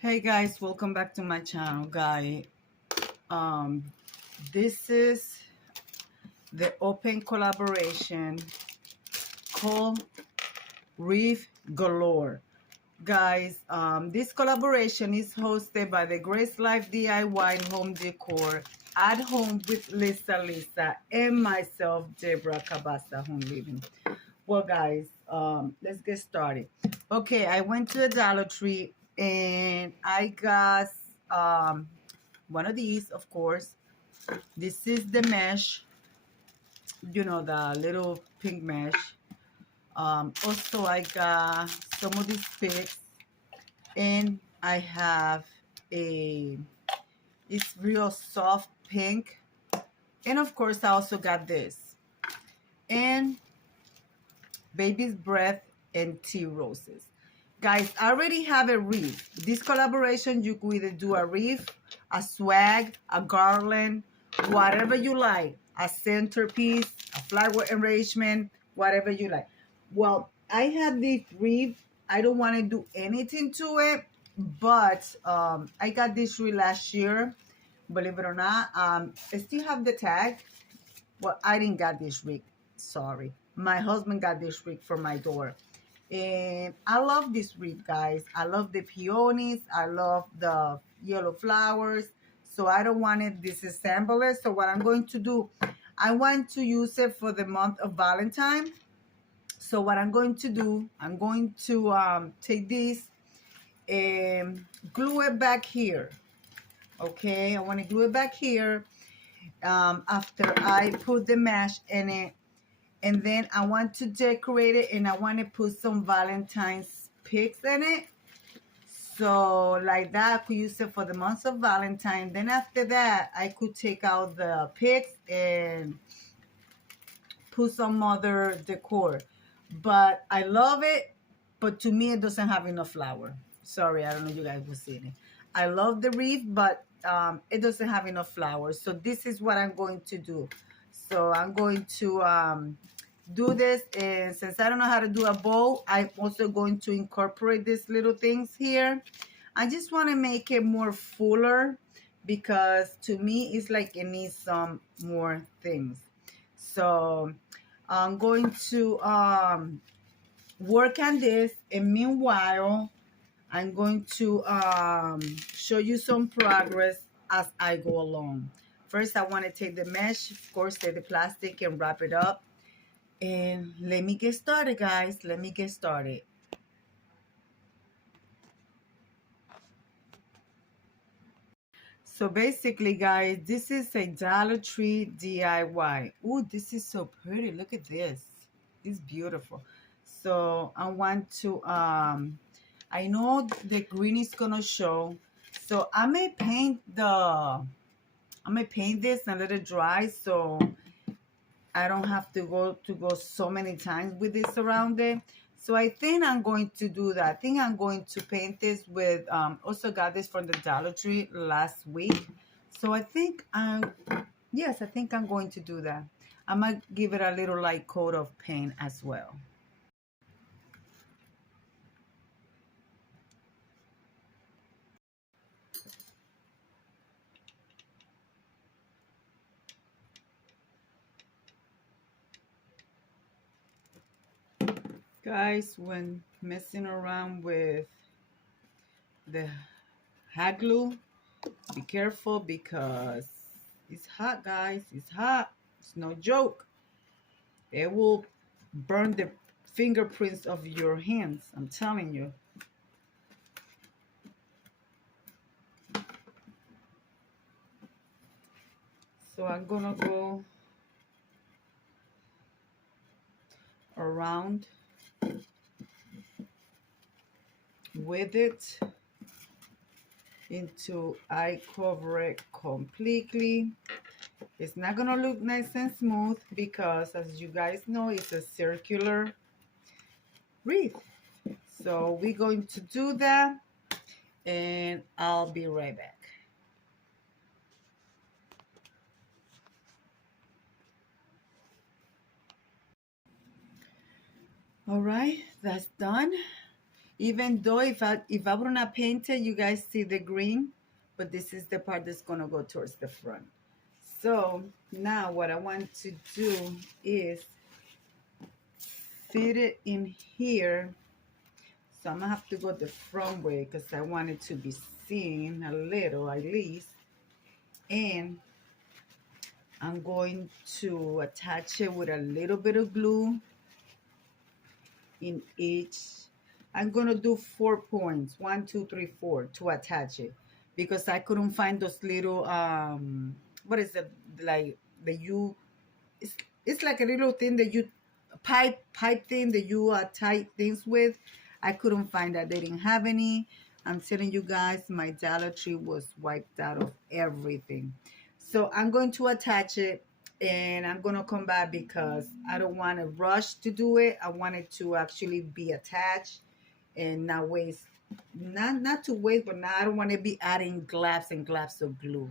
Hey guys, welcome back to my channel, guy. Um, this is the open collaboration called Wreath Galore. Guys, this collaboration is hosted by the Grace Life DIY Home Decor at home with Lisa and myself, Deborah Cabassa Home Living. Well, guys, let's get started. Okay, I went to the Dollar Tree and I got um, one of these, of course. This is the mesh, the little pink mesh. Also, I got some of these sticks, and I have it's real soft pink. And of course, I also got this. And baby's breath and tea roses. Guys, I already have a wreath. This collaboration, you could either do a wreath, a swag, a garland, whatever you like, a centerpiece, a flower arrangement, whatever you like. Well, I had this wreath. I don't want to do anything to it, but I got this wreath last year. Believe it or not, I still have the tag. Well, I didn't get this wreath. Sorry. My husband got this wreath for my door. And I love this wreath, guys. I love the peonies. I love the yellow flowers. So I don't want it disassemble it. So what I'm going to do, I want to use it for the month of Valentine. So what I'm going to do, I'm going to take this and glue it back here. Okay, I want to glue it back here after I put the mesh in it. And then I want to decorate it, and I want to put some Valentine's pics in it. So like that, I could use it for the month of Valentine. Then after that, I could take out the pics and put some other decor. But I love it, but to me, it doesn't have enough flower. Sorry, I don't know if you guys will see it. I love the wreath, but it doesn't have enough flowers. So this is what I'm going to do. So I'm going to do this, and since I don't know how to do a bow, I'm also going to incorporate these little things here. I just want to make it more fuller because to me it's like it needs some more things. So I'm going to work on this, and meanwhile I'm going to show you some progress as I go along. First, I want to take the mesh, of course, take the plastic and wrap it up. And let me get started, guys. Let me get started. So basically, guys, this is a Dollar Tree DIY. Ooh, this is so pretty. Look at this. It's beautiful. So I want to, I know the green is gonna show. So I may paint this and let it dry so I don't have to go so many times with this around it. So I think I'm going to do that. I think I'm going to paint this with, also got this from the Dollar Tree last week. So I think yes, I think I'm going to do that. I might give it a little light coat of paint as well. Guys, when messing around with the hot glue, be careful because it's hot, guys. It's hot. It's no joke. It will burn the fingerprints of your hands. I'm telling you. So I'm gonna go around with it until I cover it completely. It's not gonna look nice and smooth because, as you guys know, it's a circular wreath. So we're going to do that, and I'll be right back. All right, that's done. Even though if I would not paint it, you guys see the green, but this is the part that's gonna go towards the front. So now what I want to do is fit it in here. So I'm gonna have to go the front way because I want it to be seen a little at least. And I'm going to attach it with a little bit of glue in each. I'm gonna do 4 points, 1, 2, 3, 4, to attach it because I couldn't find those little what is it, like the U, it's like a little thing that you pipe thing that you tie things with. I couldn't find that. They didn't have any. I'm telling you guys, my Dollar Tree was wiped out of everything. So I'm going to attach it and I'm going to come back because I don't want to rush to do it. I want it to actually be attached and not waste, not to waste, but now I don't want to be adding globs and globs of glue.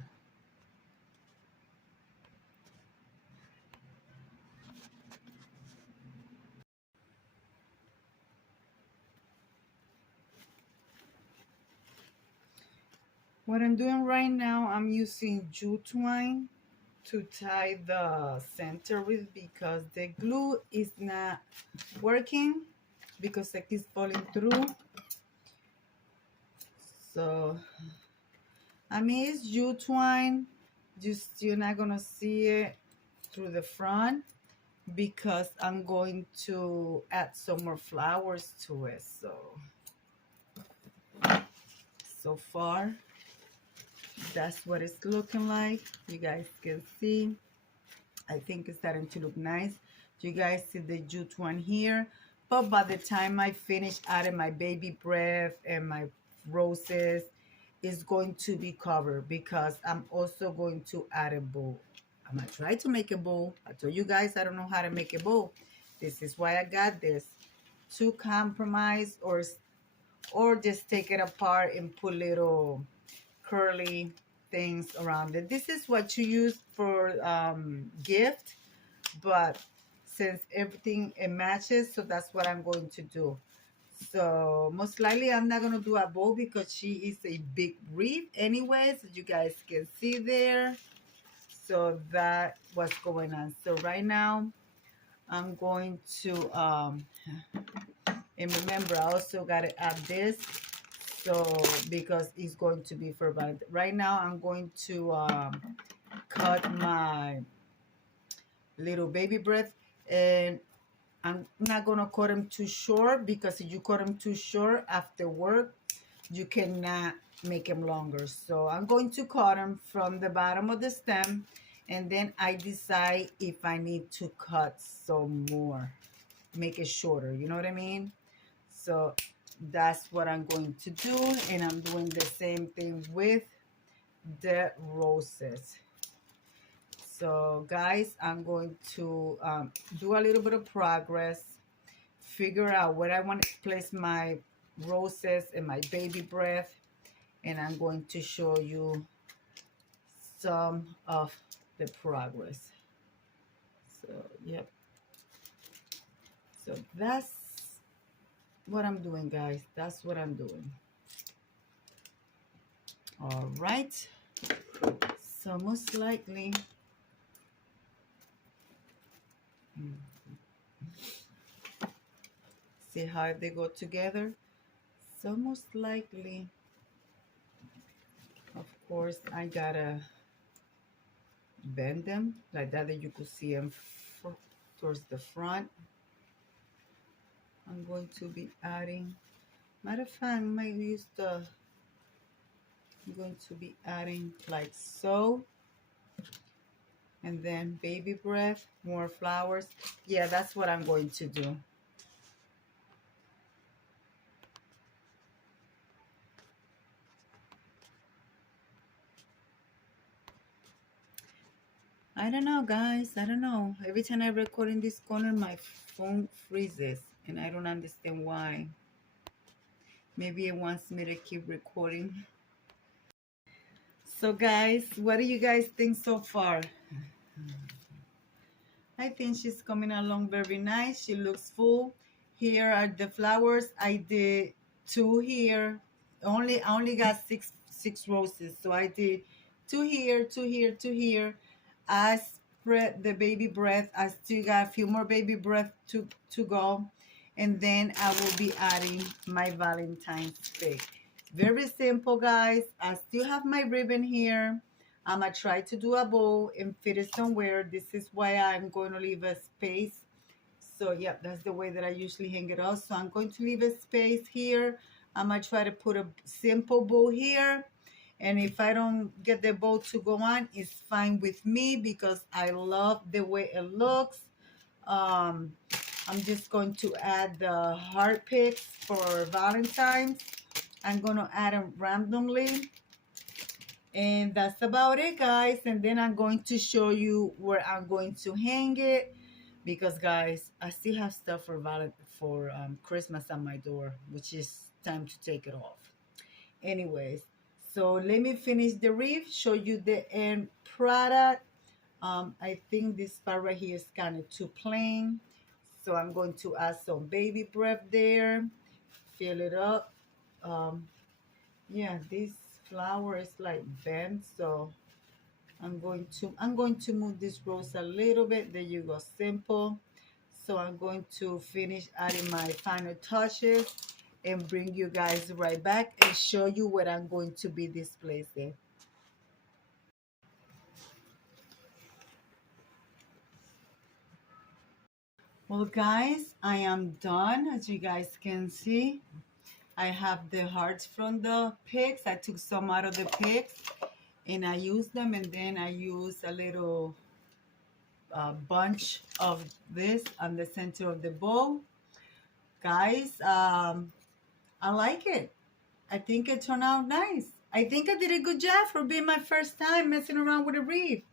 What I'm doing right now, I'm using jute twine to tie the center with because the glue is not working because it keeps falling through. So, I mean, it's jute twine, just you're not gonna see it through the front because I'm going to add some more flowers to it. So far, that's what it's looking like. You guys can see. I think it's starting to look nice. You guys see the jute one here. But by the time I finish adding my baby breath and my roses, it's going to be covered because I'm also going to add a bow. I'm gonna try to make a bow. I told you guys I don't know how to make a bow. This is why I got this, to compromise or just take it apart and put little curly things around it. This is what you use for gift, but since everything it matches, so that's what I'm going to do. So most likely I'm not gonna do a bow because she is a big wreath anyways, as you guys can see there. So that what's going on. So right now I'm going to and remember I also got to add this, so because it's going to be for Valentine. Right now I'm going to cut my little baby breath, and I'm not gonna cut them too short because if you cut them too short after work, you cannot make them longer. So I'm going to cut them from the bottom of the stem, and then I decide if I need to cut some more, make it shorter. You know what I mean? So that's what I'm going to do, and I'm doing the same thing with the roses. So guys, I'm going to do a little bit of progress, figure out where I want to place my roses and my baby breath, and I'm going to show you some of the progress. So yep, so that's what I'm doing, guys. That's what I'm doing. All right, so most likely see how they go together. So most likely, of course, I gotta bend them like that you could see them towards the front. I'm going to be adding, matter of fact, I might use I'm going to be adding like so, and then baby breath, more flowers. Yeah, that's what I'm going to do. I don't know, guys. I don't know. Every time I record in this corner, my phone freezes, and I don't understand why. Maybe it wants me to keep recording. So, guys, what do you guys think so far? I think she's coming along very nice. She looks full. Here are the flowers. I did two here. I only got six roses, so I did two here, two here, two here. I spread the baby breath. I still got a few more baby breath to go, and then I will be adding my Valentine's fig. Very simple, guys. I still have my ribbon here. I'm gonna try to do a bow and fit it somewhere. This is why I'm going to leave a space. So yeah, that's the way that I usually hang it up. So I'm going to leave a space here. I'm gonna try to put a simple bow here. And if I don't get the bow to go on, it's fine with me because I love the way it looks. I'm just going to add the heart picks for Valentine's. I'm gonna add them randomly. And that's about it, guys. And then I'm going to show you where I'm going to hang it. Because guys, I still have stuff for Christmas on my door, which is time to take it off. Anyways, so let me finish the wreath, show you the end product. I think this part right here is kind of too plain, so I'm going to add some baby breath there, fill it up. Yeah, this flower is like bent, so I'm going to move this rose a little bit. There you go, simple. So I'm going to finish adding my final touches and bring you guys right back and show you what I'm going to be displaying. Well, guys, I am done. As you guys can see, I have the hearts from the pigs. I took some out of the pigs and I used them, and then I used a little bunch of this on the center of the bowl. Guys, I like it. I think it turned out nice. I think I did a good job for being my first time messing around with a wreath.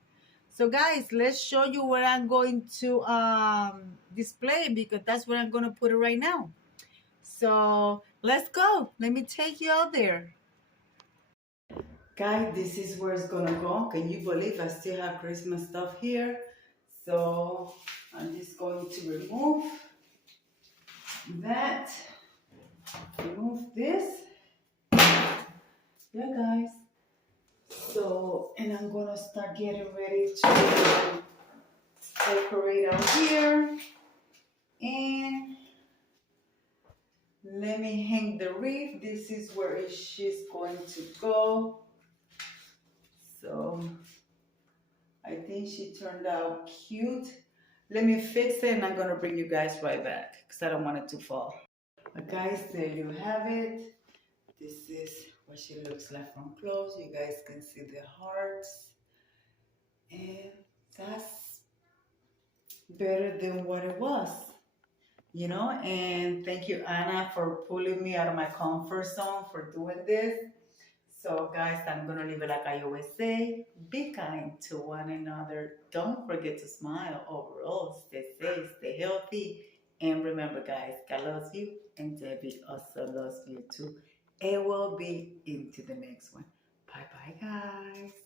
So guys, let's show you where I'm going to display, because that's where I'm going to put it right now. So let's go. Let me take you out there. Guys, this is where it's going to go. Can you believe I still have Christmas stuff here? So I'm just going to remove that. Remove this. Yeah, guys. So, and I'm gonna start getting ready to decorate out here. And let me hang the wreath. This is where she's going to go. So, I think she turned out cute. Let me fix it and I'm gonna bring you guys right back because I don't want it to fall. But guys, there you have it. This is what she looks like from close. You guys can see the hearts. And that's better than what it was, you know. And thank you, Anna, for pulling me out of my comfort zone for doing this. So guys, I'm gonna leave it like I always say: be kind to one another. Don't forget to smile. Overall, stay safe, stay healthy, and remember, guys, God loves you and Debbie also loves you too. And we'll be into the next one. Bye bye, guys.